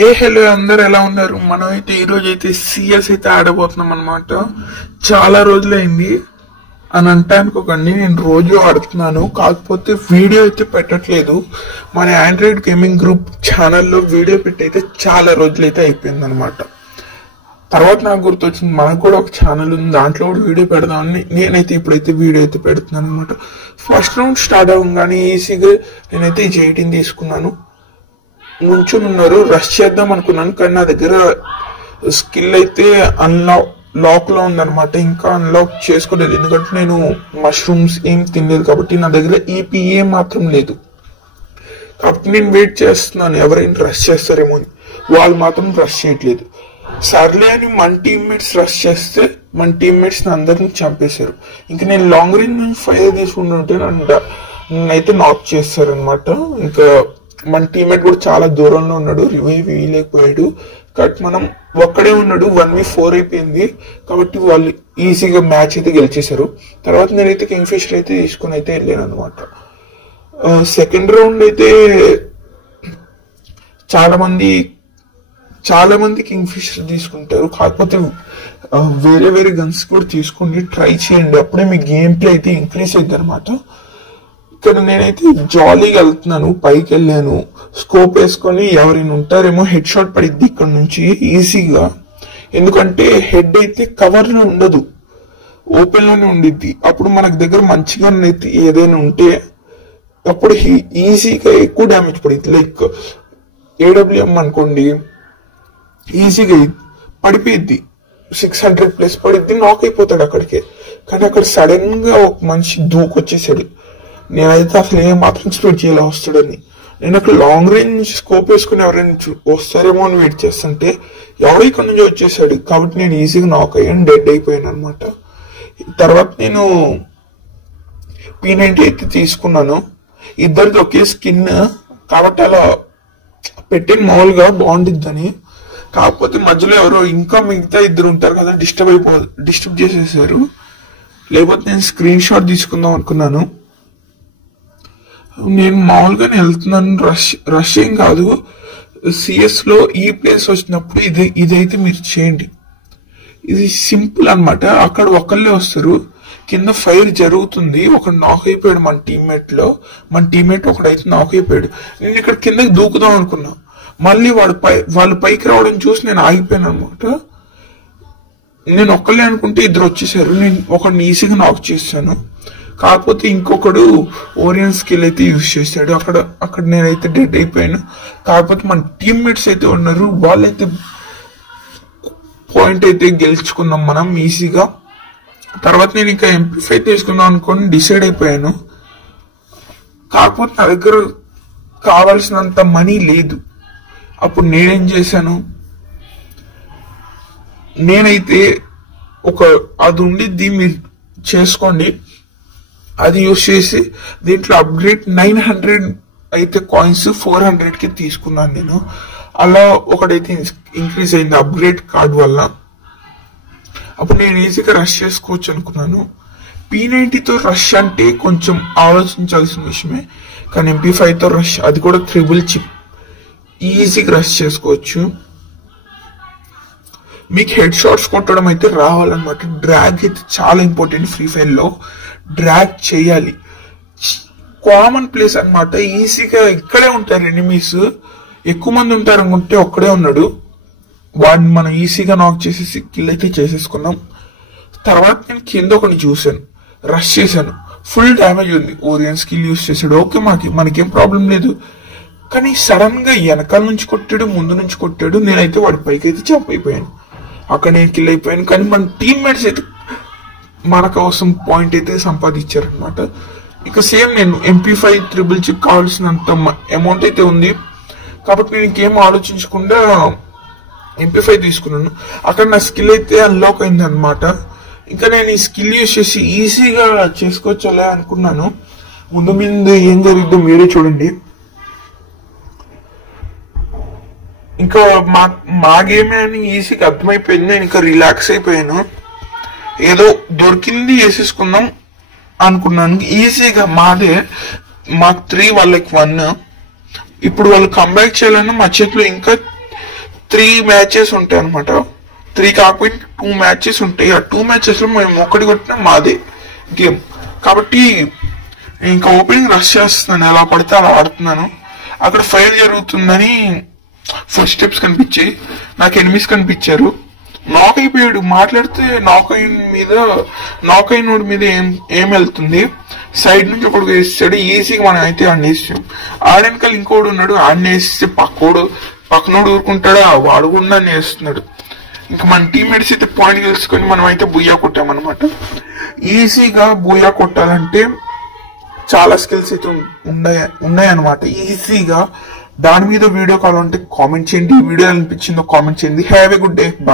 Hello అందరు ఎలా ఉన్నారు? మనం అయితే ఈ రోజు అయితే సిఎస్ అయితే ఆడబోతున్నాం అనమాట. చాలా రోజులైంది అని అంటానుకోకండి, నేను రోజు ఆడుతున్నాను, కాకపోతే వీడియో అయితే పెట్టట్లేదు. మన ఆండ్రాయిడ్ గేమింగ్ గ్రూప్ ఛానల్లో వీడియో పెట్టి అయితే చాలా రోజులైతే అయిపోయింది అనమాట. తర్వాత నాకు గుర్తొచ్చింది, మనకు కూడా ఒక ఛానల్ ఉంది, దాంట్లో కూడా వీడియో పెడదామని నేనైతే ఇప్పుడైతే వీడియో అయితే పెడుతున్నాను అనమాట. ఫస్ట్ రౌండ్ స్టార్ట్ అవ్వగానే ఈజీగా నేనైతే ఈ జైటిని తీసుకున్నాను. నుంచుని ఉన్నారు, రష్ చేద్దాం అనుకున్నాను, కానీ నా దగ్గర స్కిల్ అయితే లాక్ లో ఉందన్నమాట. ఇంకా అన్లాక్ చేసుకోలేదు, ఎందుకంటే నేను మష్రూమ్స్ ఏం తినలేదు కాబట్టి నా దగ్గర ఈపీఏ మాత్రం లేదు. కాబట్టి నేను వెయిట్ చేస్తున్నాను ఎవరైనా రష్ చేస్తారేమో అని. వాళ్ళు మాత్రం రష్ చేయట్లేదు. సర్లే అని మన టీమ్మేట్స్ రష్ చేస్తే మన టీమ్మేట్స్ అందరిని చంపేశారు. ఇంకా నేను లాంగ్ రేంజ్ నుంచి ఫైర్ తీసుకుంటుంటే నన్నైతే నాక్ చేస్తారనమాట. ఇంకా మన టీమ్మేట్ కూడా చాలా దూరంలో ఉన్నాడు, రివైవ్ ఇవ్వలేకపోయాడు. కట్ మనం ఒక్కడే ఉన్నాడు, 1v4 అయిపోయింది కాబట్టి వాళ్ళు ఈజీగా మ్యాచ్ అయితే గెలిచేశారు. తర్వాత నేనైతే కింగ్ ఫిషర్ అయితే తీసుకుని అయితే వెళ్ళాను అనమాట. సెకండ్ రౌండ్ అయితే చాలా మంది కింగ్ ఫిషర్ తీసుకుంటారు, కాకపోతే వేరే వేరే గన్స్ కూడా తీసుకుని ట్రై చేయండి, అప్పుడే మీ గేమ్ ప్లే అయితే ఇంక్రీజ్ అవుతుంది అనమాట. ఇక్కడ నేనైతే జాలీగా వెళ్తున్నాను, పైకి వెళ్ళాను, స్కోప్ వేసుకొని ఎవరైనా ఉంటారేమో హెడ్ షాట్ పడిద్ది ఇక్కడ నుంచి ఈజీగా. ఎందుకంటే హెడ్ అయితే కవర్ లో ఉండదు, ఓపెన్ లోనే ఉండిద్ది. అప్పుడు మనకు దగ్గర మంచిగా అయితే ఏదైనా ఉంటే అప్పుడు ఈజీగా ఎక్కువ డ్యామేజ్ పడిద్ది. లైక్ ఏడబ్ల్యూఎం అనుకోండి, ఈజీగా పడిపోయిద్ది, 600+ పడిద్ది, నాక్ అయిపోతాడు అక్కడికే. కానీ అక్కడ సడన్ గా ఒక మనిషి దూకొచ్చేసాడు. నేనైతే అసలు ఏం మాత్రం ఎక్స్పెక్ట్ చేయాలి వస్తాడని. నేను అక్కడ లాంగ్ రేంజ్ నుంచి స్కోప్ వేసుకుని ఎవరైనా వస్తారేమో అని వెయిట్ చేస్తుంటే ఎవడో ఇక్కడ నుంచి వచ్చేసాడు, కాబట్టి నేను ఈజీగా నాక్ అయ్యాను, డెడ్ అయిపోయాను అనమాట. తర్వాత నేను P90 అయితే తీసుకున్నాను. ఇద్దరిది ఒకే స్కిన్ కాబట్టి అలా పెట్టిన మామూలుగా బాగుండిద్దని. కాకపోతే మధ్యలో ఎవరో ఇంకా మిగతా ఇద్దరు ఉంటారు కదా, డిస్టర్బ్ చేసేసారు. లేకపోతే నేను స్క్రీన్ షాట్ తీసుకుందాం అనుకున్నాను. నేను మామూలుగానే వెళ్తున్నాను, రష్ ఏం కాదు. సిఎస్ లో ఈ ప్లేస్ వచ్చినప్పుడు ఇదైతే మీరు చేయండి, ఇది సింపుల్ అనమాట. అక్కడ ఒకళ్ళే వస్తారు, కింద ఫైర్ జరుగుతుంది, ఒక నాక్ అయిపోయాడు మన టీమ్మేట్ ఒకడైతే నాక్ అయిపోయాడు. నేను ఇక్కడ కిందకి దూకుదాం అనుకున్నా, మళ్ళీ వాళ్ళు పైకి రావడం చూసి నేను ఆగిపోయాను అనమాట. నేను ఒక్కళ్ళే అనుకుంటే ఇద్దరు వచ్చేసారు, నేను ఒకడిని ఈజీగా నాక్ చేశాను. కాకపోతే ఇంకొకడు ఓరియన్ స్కిల్ అయితే యూజ్ చేశాడు, అక్కడ నేనైతే డెడ్ అయిపోయాను. కాకపోతే మన టీమ్మేట్స్ అయితే ఉన్నారు, వాళ్ళైతే పాయింట్ అయితే గెలుచుకున్నాం మనం ఈజీగా. తర్వాత నేను ఇంకా MP5 తీసుకుందాం అనుకొని డిసైడ్ అయిపోయాను. కాకపోతే నా దగ్గర కావాల్సినంత మనీ లేదు. అప్పుడు నేనేం చేశాను, నేనైతే అది ఉండిద్ది, మీరు చేసుకోండి, అది యూజ్ చేసి దీంట్లో అప్గ్రేడ్ 900 అయితే కాయిన్స్ 400కి తీసుకున్నాను నేను. అలా ఒకటైతే ఇంక్రీజ్ అయింది అప్గ్రేడ్ కార్డ్ వల్ల. అప్పుడు నేను ఈజీగా రష్ చేసుకోవచ్చు అనుకున్నాను. P90తో రష్ అంటే కొంచెం ఆలోచించాల్సిన విషయమే, కానీ MP5తో రష్, అది కూడా ట్రిపుల్ చిప్, ఈజీగా రష్ చేసుకోవచ్చు. మీకు హెడ్ షాట్స్ కొట్టడం అయితే రావాలన్నమాట. డ్రాగ్ అయితే చాలా ఇంపార్టెంట్, ఫ్రీ ఫైర్ లో డ్రాగ్ చేయాలి. కామన్ ప్లేస్ అనమాట, ఈజీగా ఇక్కడే ఉంటారు ఎనిమీస్. ఎక్కువ మంది ఉంటారు అనుకుంటే ఒక్కడే ఉన్నాడు, వాడిని మనం ఈజీగా నాక్ చేసేసి కిల్ అయితే చేసేసుకున్నాం. తర్వాత నేను కింద ఒకటి చూశాను, రష్ చేశాను, ఫుల్ డ్యామేజ్ ఉంది, ఓరియన్ స్కిల్ యూజ్ చేశాడు. ఓకే, మనకేం ప్రాబ్లం లేదు. కానీ సడన్ గా వెనకాల నుంచి కొట్టాడు, ముందు నుంచి కొట్టాడు, నేనైతే వాడి పైకి అయితే జంప్ అయిపోయాను, అక్కడ నేను కిల్ అయిపోయాను. కానీ మన టీమ్మేట్స్ అయితే మన కోసం పాయింట్ అయితే సంపాదించారనమాట. ఇక సేమ్ నేను MP5 ట్రిపుల్ చిప్ కావాల్సినంత అమౌంట్ అయితే ఉంది, కాబట్టి నేను ఇంకేం ఆలోచించకుండా MP5 తీసుకున్నాను. అక్కడ నా స్కిల్ అయితే అన్లాక్ అయింది అనమాట. ఇంకా నేను ఈ స్కిల్ యూజ్ చేసి ఈజీగా చేసుకోవచ్చలే అనుకున్నాను. ముందు ఏం జరిగిందో మీరే చూడండి. ఇంకా మా గేమే అని ఈజీగా అర్థమైపోయింది, నేను ఇంకా రిలాక్స్ అయిపోయాను. ఏదో దొరికింది వేసేసుకుందాం అనుకున్నాను, ఈజీగా మాకు 3 వాళ్ళకి 1. ఇప్పుడు వాళ్ళు కంబ్యాక్ చేయాలన్నా మా చేతిలో ఇంకా 3 మ్యాచెస్ ఉంటాయి అనమాట. 3 కాకపోతే 2 మ్యాచెస్ ఉంటాయి. ఆ 2 మ్యాచెస్ లో మేము ఒకటి కొట్టినా మాదే గేమ్. కాబట్టి ఇంకా ఓపెనింగ్ రష్ చేస్తున్నాను, ఎలా పడితే అలా ఆడుతున్నాను. అక్కడ ఫైర్ జరుగుతుందని ఫస్ట్ స్టెప్స్ కనిపించాయి, నాకు ఎనిమిస్ కనిపించారు. నాక్ అయిపోయాడు. మాట్లాడితే నాక్ అయినోడి మీద ఏం వెళ్తుంది, సైడ్ నుంచి ఒకడు వేస్తాడు, ఈజీగా మనం అయితే ఆడిని వేసాం. ఆడెనకాల ఇంకోడు ఉన్నాడు, ఆడిని వేస్తే పక్కనోడు ఊరుకుంటాడా, వాడు కూడా నన్ను వేస్తున్నాడు. ఇంకా మన టీమ్మేట్స్ అయితే పాయింట్ గెలుచుకొని మనం అయితే బుయ్యా కొట్టామన్నమాట. ఈజీగా బుయ్యా కొట్టాలంటే చాలా స్కిల్స్ అయితే ఉన్నాయన్నమాట ఈజీగా. దాని మీద వీడియో కావాలంటే కామెంట్ చేయండి. ఈ వీడియో అనిపించిందో కామెంట్ చేయండి. Have a good day, bye.